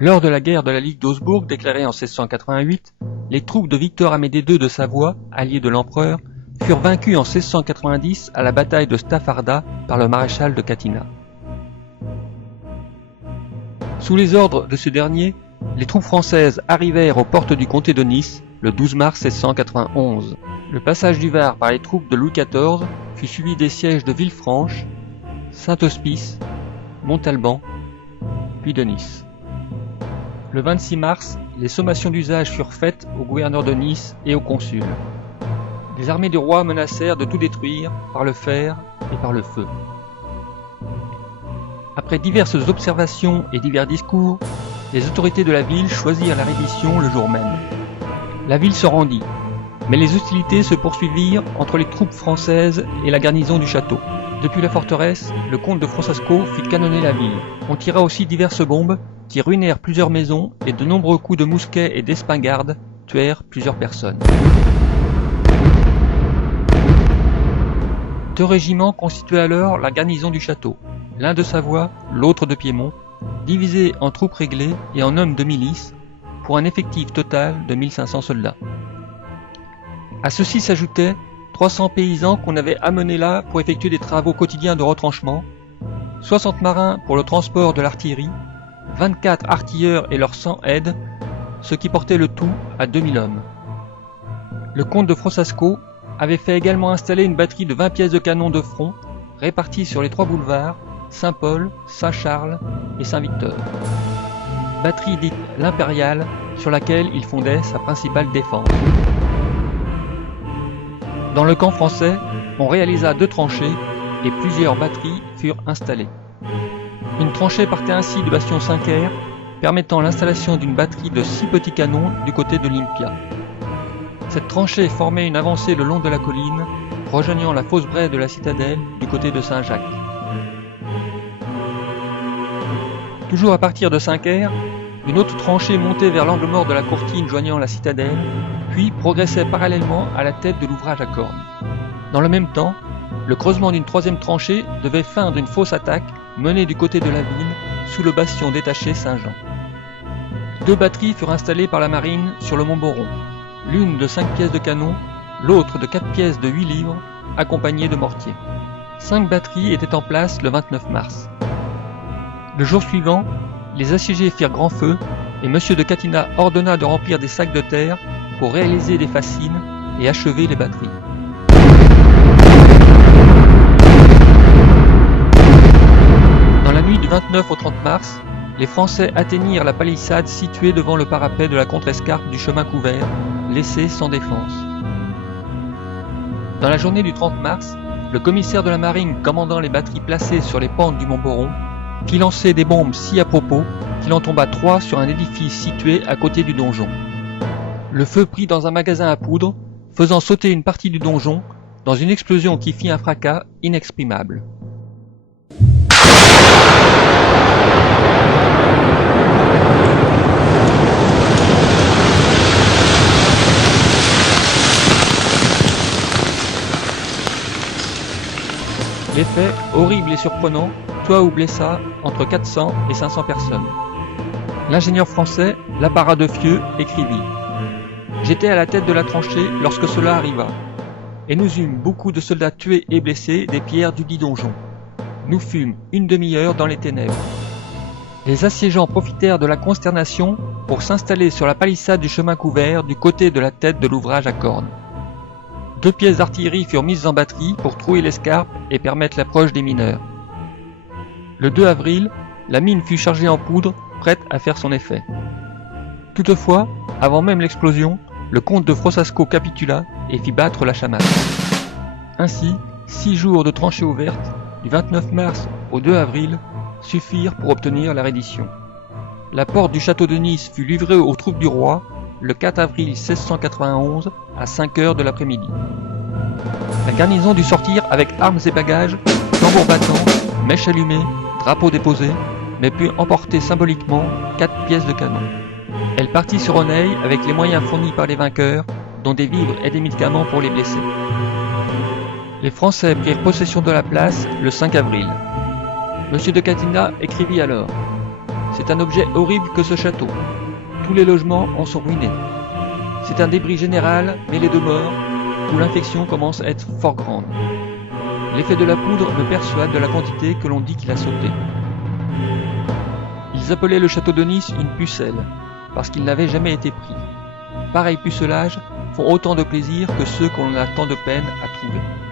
Lors de la guerre de la Ligue d'Augsbourg déclarée en 1688, les troupes de Victor Amédée II de Savoie, allié de l'empereur, furent vaincus en 1690 à la bataille de Staffarda par le maréchal de Catinat. Sous les ordres de ce dernier, les troupes françaises arrivèrent aux portes du comté de Nice le 12 mars 1691. Le passage du Var par les troupes de Louis XIV fut suivi des sièges de Villefranche, Saint-Hospice, Montalban, puis de Nice. Le 26 mars, les sommations d'usage furent faites au gouverneur de Nice et au consul. Les armées du roi menacèrent de tout détruire par le fer et par le feu. Après diverses observations et divers discours, les autorités de la ville choisirent la reddition le jour même. La ville se rendit, mais les hostilités se poursuivirent entre les troupes françaises et la garnison du château. Depuis la forteresse, le comte de Frossascau fit canonner la ville. On tira aussi diverses bombes qui ruinèrent plusieurs maisons et de nombreux coups de mousquet et d'espingarde tuèrent plusieurs personnes. Deux régiments constituaient alors la garnison du château, l'un de Savoie, l'autre de Piémont, divisés en troupes réglées et en hommes de milice, pour un effectif total de 1500 soldats. À ceci s'ajoutaient 300 paysans qu'on avait amenés là pour effectuer des travaux quotidiens de retranchement, 60 marins pour le transport de l'artillerie, 24 artilleurs et leurs 100 aides, ce qui portait le tout à 2000 hommes. Le comte de Frossascau avait fait également installer une batterie de 20 pièces de canon de front réparties sur les trois boulevards, Saint-Paul, Saint-Charles et Saint-Victor. Batterie dite l'Impériale sur laquelle il fondait sa principale défense. Dans le camp français, on réalisa 2 tranchées et plusieurs batteries furent installées. Une tranchée partait ainsi du bastion Saint-Quer, permettant l'installation d'une batterie de 6 petits canons du côté de l'Olympia. Cette tranchée formait une avancée le long de la colline, rejoignant la fausse braie de la citadelle du côté de Saint-Jacques. Toujours à partir de Saint-Quer, une autre tranchée montait vers l'angle mort de la courtine joignant la citadelle, puis progressait parallèlement à la tête de l'ouvrage à cornes. Dans le même temps, le creusement d'une 3e tranchée devait feindre une fausse attaque menée du côté de la ville sous le bastion détaché Saint-Jean. 2 batteries furent installées par la marine sur le Mont-Boron, l'une de 5 pièces de canon, l'autre de 4 pièces de 8 livres, accompagnées de mortiers. 5 batteries étaient en place le 29 mars. Le jour suivant, les assiégés firent grand feu et M. de Catinat ordonna de remplir des sacs de terre pour réaliser des fascines et achever les batteries. Dans la nuit du 29 au 30 mars, les Français atteignirent la palissade située devant le parapet de la contrescarpe du chemin couvert, laissée sans défense. Dans la journée du 30 mars, le commissaire de la marine commandant les batteries placées sur les pentes du Mont-Boron fit lancer des bombes si à propos qu'il en tomba 3 sur un édifice situé à côté du donjon. Le feu prit dans un magasin à poudre, faisant sauter une partie du donjon dans une explosion qui fit un fracas inexprimable. L'effet, horrible et surprenant, tua ou blessa entre 400 et 500 personnes. L'ingénieur français, Lapparat de Fieux, écrivit « J'étais à la tête de la tranchée lorsque cela arriva, et nous eûmes beaucoup de soldats tués et blessés des pierres du dit donjon. Nous fûmes une demi-heure dans les ténèbres. Les assiégeants profitèrent de la consternation pour s'installer sur la palissade du chemin couvert du côté de la tête de l'ouvrage à cornes. 2 pièces d'artillerie furent mises en batterie pour trouer l'escarpe et permettre l'approche des mineurs. Le 2 avril, la mine fut chargée en poudre, prête à faire son effet. Toutefois, avant même l'explosion, le comte de Frossascau capitula et fit battre la chamade. Ainsi, 6 jours de tranchées ouvertes, du 29 mars au 2 avril, suffirent pour obtenir la reddition. La porte du château de Nice fut livrée aux troupes du roi le 4 avril 1691 à 5 heures de l'après-midi. La garnison dut sortir avec armes et bagages, tambours battants, mèches allumées, drapeaux déposés, mais put emporter symboliquement 4 pièces de canon. Elle partit sur Auneuil avec les moyens fournis par les vainqueurs, dont des vivres et des médicaments pour les blessés. Les Français prirent possession de la place le 5 avril. M. de Catinat écrivit alors « C'est un objet horrible que ce château. Tous les logements en sont ruinés. C'est un débris général mêlé de morts, où l'infection commence à être fort grande. L'effet de la poudre me persuade de la quantité que l'on dit qu'il a sauté. Ils appelaient le château de Nice une pucelle, parce qu'il n'avait jamais été pris. Pareils pucelages font autant de plaisir que ceux qu'on a tant de peine à trouver.